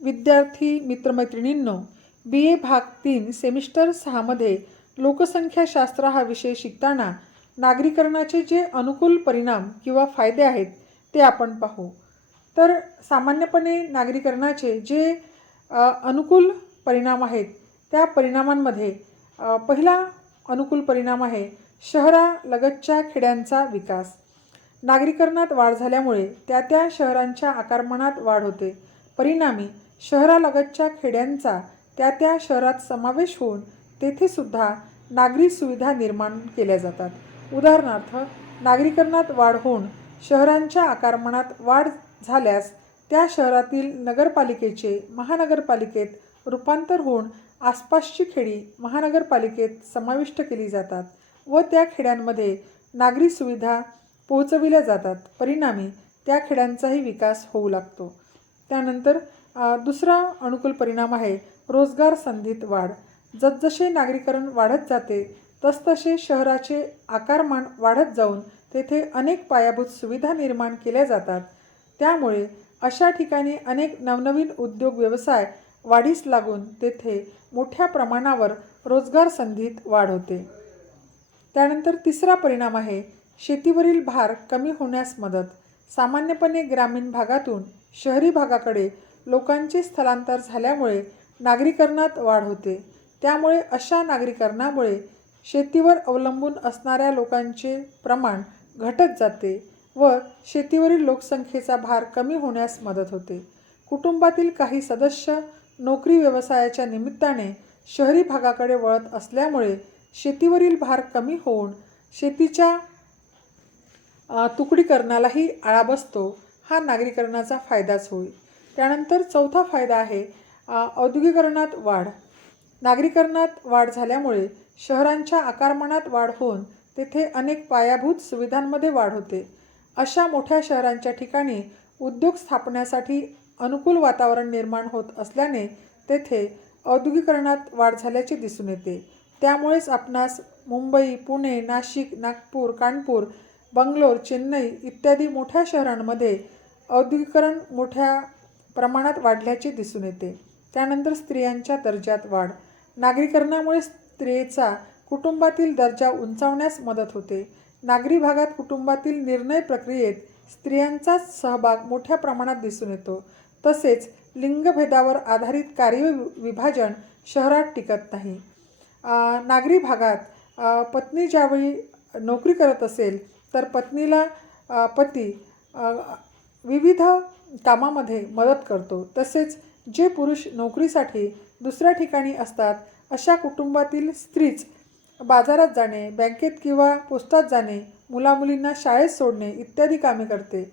विद्यार्थी मित्रमैत्रिणींनो बी ए भाग तीन सेमिस्टर सहामध्ये लोकसंख्याशास्त्र हा विषय शिकताना नागरीकरणाचे जे अनुकूल परिणाम किंवा फायदे आहेत ते आपण पाहू. तर सामान्यपणे नागरीकरणाचे जे अनुकूल परिणाम आहेत त्या परिणामांमध्ये पहिला अनुकूल परिणाम आहे शहरालगतच्या खेड्यांचा विकास. नागरीकरणात वाढ झाल्यामुळे त्या त्या शहरांच्या आकारमानात वाढ होते. परिणामी शहरालगतच्या खेड्यांचा त्या त्या शहरात समावेश होऊन तेथे सुद्धा नागरी सुविधा निर्माण केल्या जातात. उदाहरणार्थ नागरीकरणात वाढ होऊन शहरांच्या आकारमानात वाढ झाल्यास त्या शहरातील नगरपालिकेचे महानगरपालिकेत रूपांतर होऊन आसपासची खेडी महानगरपालिकेत समाविष्ट केली जातात व त्या खेड्यांमध्ये नागरी सुविधा पोहोचविल्या जातात. परिणामी त्या खेड्यांचाही विकास होऊ लागतो. त्यानंतर दुसरा अनुकूल परिणाम आहे रोजगार संधीत वाढ. जसजसे नागरीकरण वाढत जाते तसतसे शहराचे आकारमान वाढत जाऊन तेथे अनेक पायाभूत सुविधा निर्माण केल्या जातात. त्यामुळे अशा ठिकाणी अनेक नवनवीन उद्योग व्यवसाय वाढीस लागून तेथे मोठ्या प्रमाणावर रोजगार संधीत वाढ होते. त्यानंतर तिसरा परिणाम आहे शेतीवरील भार कमी होण्यास मदत. सामान्यपणे ग्रामीण भागातून शहरी भागाकडे लोकांचे स्थलांतर झाल्यामुळे नागरीकरणात वाढ होते. त्यामुळे अशा नागरीकरणामुळे शेतीवर अवलंबून असणाऱ्या लोकांचे प्रमाण घटत जाते व शेतीवरील लोकसंख्येचा भार कमी होण्यास मदत होते. कुटुंबातील काही सदस्य नोकरी व्यवसायाच्या निमित्ताने शहरी भागाकडे वळत असल्यामुळे शेतीवरील भार कमी होऊन शेतीच्या तुकडीकरणालाही आळा बसतो. हा नागरीकरणाचा फायदाच होईल त्यानंतर चौथा फायदा आहे औद्योगिकरणात वाढ. नागरीकरणात वाढ झाल्यामुळे शहरांच्या आकारमानात वाढ होऊन तेथे अनेक पायाभूत सुविधांमध्ये वाढ होते. अशा मोठ्या शहरांच्या ठिकाणी उद्योग स्थापण्यासाठी अनुकूल वातावरण निर्माण होत असल्याने तेथे औद्योगिकरणात वाढ झाल्याचे दिसून येते. त्यामुळेच आपणास मुंबई पुणे नाशिक नागपूर कानपूर बंगलोर चेन्नई इत्यादी मोठ्या शहरांमध्ये औद्योगिकरण मोठ्या प्रमाणात वाढल्याचे दिसून येते. त्यानंतर स्त्रियांच्या दर्जात वाढ. नागरीकरणामुळे स्त्रियेचा कुटुंबातील दर्जा उंचावण्यास मदत होते. नागरी भागात कुटुंबातील निर्णय प्रक्रियेत स्त्रियांचाच सहभाग मोठ्या प्रमाणात दिसून येतो. तसेच लिंगभेदावर आधारित कार्य विभाजन शहरात टिकत नाही. नागरी भागात पत्नी ज्यावेळी नोकरी करत असेल तर पत्नीला पती विविध कामामध्ये मदत करतो. तसेच जे पुरुष नोकरीसाठी दुसऱ्या ठिकाणी असतात अशा कुटुंबातील स्त्रीच बाजारात जाणे बँकेत किंवा पोस्टात जाणे मुलामुलींना शाळेत सोडणे इत्यादी कामे करते.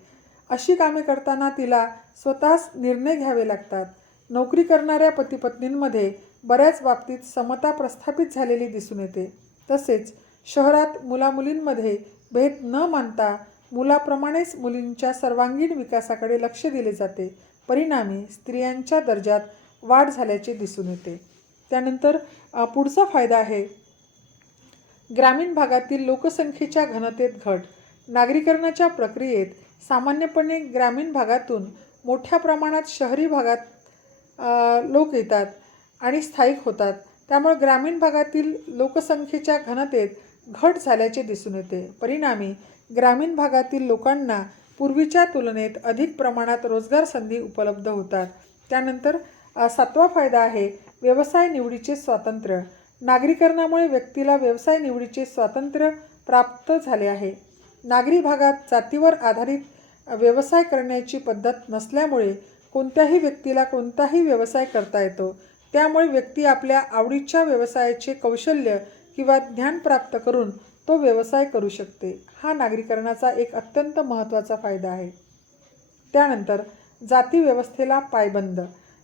अशी कामे करताना तिला स्वतःच निर्णय घ्यावे लागतात. नोकरी करणाऱ्या पतीपत्नींमध्ये बऱ्याच बाबतीत समता प्रस्थापित झालेली दिसून येते. तसेच शहरात मुलामुलींमध्ये भेद न मानता मुलाप्रमाणेच मुलींच्या सर्वांगीण विकासाकडे लक्ष दिले जाते. परिणामी स्त्रियांच्या दर्जात वाढ झाल्याचे दिसून येते. त्यानंतर पुढचा फायदा आहे. ग्रामीण भागातील लोकसंख्येच्या घनतेत घट. नागरीकरणाच्या प्रक्रियेत सामान्यपणे ग्रामीण भागातून मोठ्या प्रमाणात शहरी भागात लोक येतात आणि स्थायिक होतात. त्यामुळे ग्रामीण भागातील लोकसंख्येच्या घनतेत घट झाल्याचे दिसून येते. परिणामी ग्रामीण भागातील लोकांना पूर्वीच्या तुलनेत अधिक प्रमाणात रोजगार संधी उपलब्ध होतात. त्यानंतर सातवा फायदा आहे व्यवसाय निवडीचे स्वातंत्र्य. नागरीकरणामुळे व्यक्तीला व्यवसाय निवडीचे स्वातंत्र्य प्राप्त झाले आहे. नागरी भागात जातीवर आधारित व्यवसाय करण्याची पद्धत नसल्यामुळे कोणत्याही व्यक्तीला कोणताही व्यवसाय करता येतो. त्यामुळे व्यक्ती आपल्या आवडीच्या व्यवसायाचे कौशल्य किंवा ज्ञान प्राप्त करून तो व्यवसाय करू शकते. हा नागरीकरणाचा एक अत्यंत महत्त्वाचा फायदा आहे. त्यानंतर जाती व्यवस्थेला पायबंद.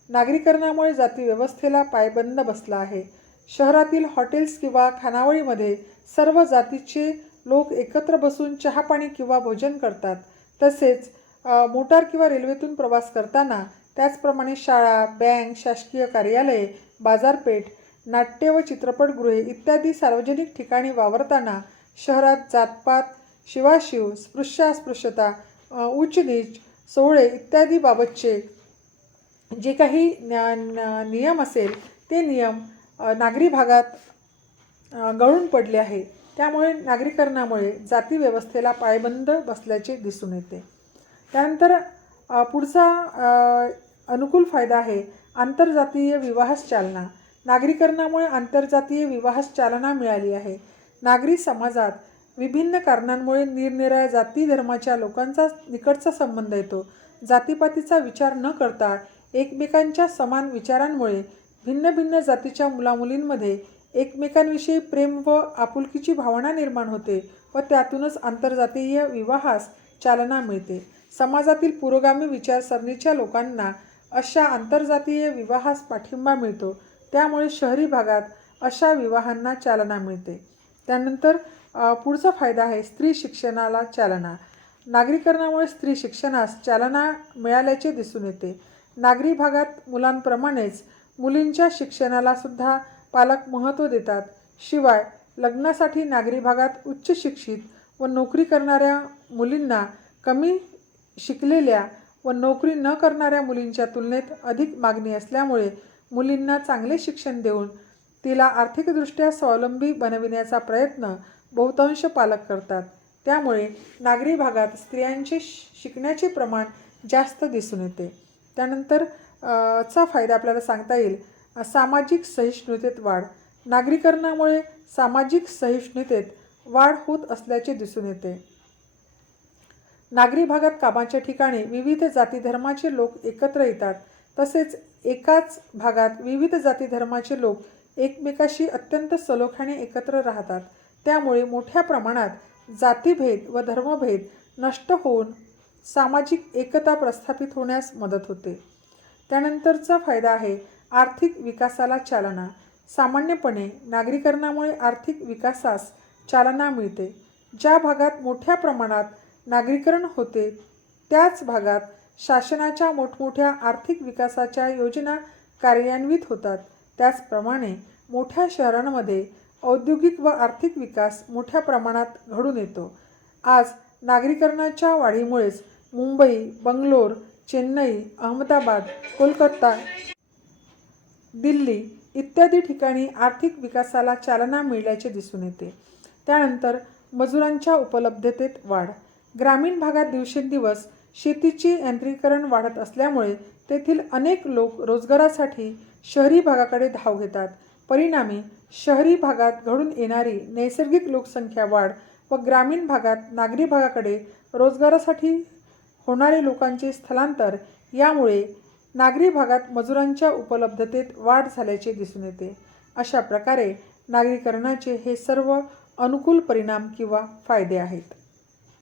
नागरीकरणामुळे जाती व्यवस्थेला पायबंद बसला आहे. शहरातील हॉटेल्स किंवा खानावळीमध्ये सर्व जातीचे लोक एकत्र बसून चहापाणी किंवा भोजन करतात. तसेच मोटार किंवा रेल्वेतून प्रवास करताना त्याचप्रमाणे शाळा बँक शासकीय कार्यालये बाजारपेठ नाट्य व चित्रपटगृहे इत्यादी सार्वजनिक ठिकाणी वावरताना शहरात जातपात शिवाशिव स्पृश्यास्पृश्यता अ, उच्च नीच सोहळे इत्यादीबाबतचे जे काही न- न- नियम असेल ते नियम नागरी भागात गळून पडले आहे. त्यामुळे नागरीकरणामुळे जाती व्यवस्थेला पायबंद बसल्याचे दिसून येते. त्यानंतर पुढचा अनुकूल फायदा आहे आंतरजातीय विवाहास चालना. नागरीकरणामुळे आंतरजातीय विवाहास चालना मिळाली आहे. नागरी समाजात विभिन्न कारणांमुळे निरनिराळ्या जाती धर्माच्या लोकांचा निकटचा संबंध येतो. जातीपातीचा विचार न करता एकमेकांच्या समान विचारांमुळे भिन्न भिन्न जातीच्या मुलामुलींमध्ये एकमेकांविषयी प्रेम व आपुलकीची भावना निर्माण होते व त्यातूनच आंतरजातीय विवाहास चालना मिळते. समाजातील पुरोगामी विचारसरणीच्या लोकांना अशा आंतरजातीय विवाहास पाठिंबा मिळतो. त्यामुळे शहरी भागात अशा विवाहांना चालना मिळते. त्यानंतर पुढचा फायदा आहे स्त्री शिक्षणाला चालना. नागरीकरणामुळे स्त्री शिक्षणास चालना मिळाल्याचे दिसून येते. नागरी भागात मुलांप्रमाणेच मुलींच्या शिक्षणाला सुद्धा पालक महत्त्व देतात. शिवाय लग्नासाठी नागरी भागात उच्च शिक्षित व नोकरी करणाऱ्या मुलींना कमी शिकलेल्या व नोकरी न करणाऱ्या मुलींच्या तुलनेत अधिक मागणी असल्यामुळे मुलींना चांगले शिक्षण देऊन तिला आर्थिकदृष्ट्या स्वावलंबी बनविण्याचा प्रयत्न बहुतांश पालक करतात. त्यामुळे नागरी भागात स्त्रियांचे शिकण्याचे प्रमाण जास्त दिसून येते. त्यानंतर चा फायदा आपल्याला सांगता येईल. सामाजिक सहिष्णुतेत वाढ. नागरीकरणामुळे सामाजिक सहिष्णुतेत वाढ होत असल्याचे दिसून येते. नागरी भागात कामाच्या ठिकाणी विविध जाती धर्माचे लोक एकत्र येतात. तसेच एकाच भागात विविध जाती धर्माचे लोक एकमेकाशी अत्यंत सलोख्याने एकत्र राहतात. त्यामुळे मोठ्या प्रमाणात जातीभेद व धर्मभेद नष्ट होऊन सामाजिक एकता प्रस्थापित होण्यास मदत होते. त्यानंतरचा फायदा आहे आर्थिक विकासाला चालना. सामान्यपणे नागरीकरणामुळे आर्थिक विकासास चालना मिळते. ज्या भागात मोठ्या प्रमाणात नागरीकरण होते त्याच भागात शासनाच्या मोठमोठ्या आर्थिक विकासाच्या योजना कार्यान्वित होतात. त्याचप्रमाणे मोठ्या शहरांमध्ये औद्योगिक व आर्थिक विकास मोठ्या प्रमाणात घडून येतो. आज नागरीकरणाच्या वाढीमुळेच मुंबई बंगलोर चेन्नई अहमदाबाद कोलकाता दिल्ली इत्यादी ठिकाणी आर्थिक विकासाला चालना मिळाल्याचे दिसून येते. त्यानंतर मजुरांच्या उपलब्धतेत वाढ. ग्रामीण भागात दिवसेंदिवस शेतीची यांत्रिकरण वाढत असल्यामुळे तेथील अनेक लोक रोजगारासाठी शहरी भागाकडे धाव घेतात. परिणामी शहरी भागात घडून येणारी नैसर्गिक लोकसंख्या वाढ व ग्रामीण भागात नागरी भागाकडे रोजगारासाठी होणारे लोकांचे स्थलांतर यामुळे नागरी भागात मजुरांच्या उपलब्धतेत वाढ झाल्याचे दिसून येते. अशा प्रकारे नागरीकरणाचे हे सर्व अनुकूल परिणाम किंवा फायदे आहेत.